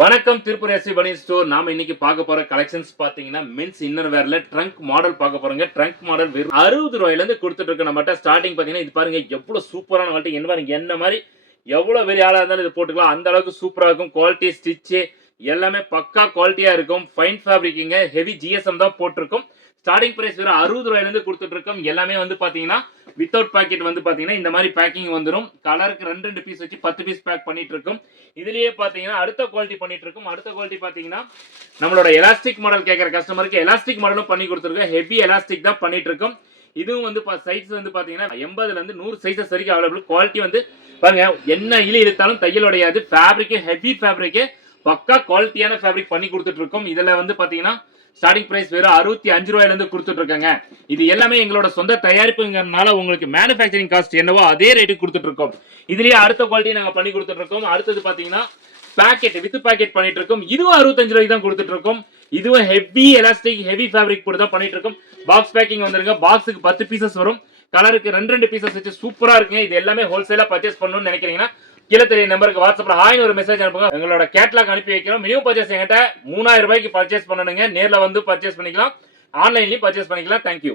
வணக்கம் திருப்பூர் எஸ்வி பனி ஸ்டோர். நாம இன்னைக்கு பார்க்க போற கலெக்ஷன்ஸ் பாத்தீங்கன்னா மென்ஸ் இன்னர் வேர்ல ட்ரங்க் மாடல் பார்க்க போறோங்க. ட்ரங்க் மாடல் வெறும் 60 ரூபாயில இருந்து கொடுத்துட்டு இருக்க நம்மகிட்ட. ஸ்டார்டிங் பாத்தீங்கன்னா இது பாருங்க எவ்வளவு சூப்பரான குவாலிட்டி. என்ன பாருங்க, என்ன மாதிரி எவ்வளவு பெரிய ஆளா இருந்தாலும் இது போட்டுக்கலாம். அந்த அளவுக்கு சூப்பரா இருக்கும். குவாலிட்டி ஸ்டிச் எல்லாமே பக்கா குவாலிட்டியா இருக்கும். ஃபைன் ஃபேப்ரிக்குங்க, ஹெவி ஜிஎஸ்எம் தான் போட்டிருக்கும். ஸ்டார்டிங் பிரைஸ் வெறும் 60 ரூபாயில இருந்து கொடுத்துட்டு இருக்கோம். எல்லாமே வந்து பாத்தீங்கன்னா வித்தவுட் பாக்கெட் வந்து பாத்தீங்கன்னா இந்த மாதிரி பேக்கிங் வந்துடும். கலருக்கு ரெண்டு பீஸ் வச்சு 10 பீஸ் பேக் பண்ணிட்டு இருக்கும். இதுலயே பாத்தீங்கன்னா அடுத்த குவாலிட்டி பண்ணிட்டு இருக்கும். அடுத்த குவாலிட்டி பாத்தீங்கன்னா நம்மளோட எலாஸ்டிக் மாடல் கேட்கற கஸ்டமருக்கு எலாஸ்டிக் மாடலும் பண்ணி கொடுத்துருக்கோம். ஹெவி எலாஸ்டிக் தான் பண்ணிட்டு இருக்கும். இதுவும் வந்து சைஸ் வந்து பாத்தீங்கன்னா 80ல இருந்து 100 சைஸஸ் வரைக்கும் அவைலபிள். குவாலிட்டி வந்து பாருங்க, என்ன இழி இழுத்தாலும் தையல் உடையாது. ஃபேப்ரிக் ஹெவி ஃபேப்ரிக், பக்கா குவாலிட்டியான ஃபேப்ரிக் பண்ணி கொடுத்துட்டு இருக்கோம். இதுல வந்து பாத்தீங்கன்னா ஸ்டார்டிங் பிரைஸ் வெறும் 65 ரூபாயில இருந்து கொடுத்துட்டு இருக்காங்க. இது எல்லாமே எங்களோட சொந்த தயாரிப்புங்கிறதுனால உங்களுக்கு மேனுஃபேக்சரிங் காஸ்ட் என்னவோ அதே ரேட்டுக்கு கொடுத்துட்டு இருக்கோம். இதுலயே அடுத்த குவாலிட்டி நாங்க பண்ணி கொடுத்துட்டு இருக்கோம். அடுத்தது பாத்தீங்கன்னா பாக்கெட் வித் பாக்கெட் பண்ணிட்டு இருக்கோம். இதுவும் 65 ரூபாய்க்கு தான் கொடுத்துட்டு இருக்கோம். இதுவும் ஹெவி எலாஸ்டிக் ஹெவி ஃபேப்ரிக் போட்டு தான் பண்ணிட்டு இருக்கோம். பாக்ஸ் பேக்கிங் வந்துருங்க. பாக்ஸுக்கு 10 பீசஸ் வரும். கலருக்கு ரெண்டு பீசஸ் வச்சு சூப்பரா இருக்குங்க. இது எல்லாமே ஹோல்சேலா பர்ச்சேஸ் பண்ணணும்னு நினைக்கிறீங்கன்னா கீழே தெரிய நம்பருக்கு வாட்ஸ்அப்ல ஹாய்னு ஒரு மெசேஜ் அனுப்புங்க. எங்களோட கேட்லாக் அனுப்பி வைக்கிறோம். மினிமம் பர்ச்சேஸ் என்கிட்ட 3000 ரூபாய்க்கு பர்ச்சேஸ் பண்ணணுங்க. நேர்ல வந்து பர்ச்சேஸ் பண்ணிக்கலாம், ஆன்லைன்லயும் பர்ச்சேஸ் பண்ணிக்கலாம். தேங்க்யூ.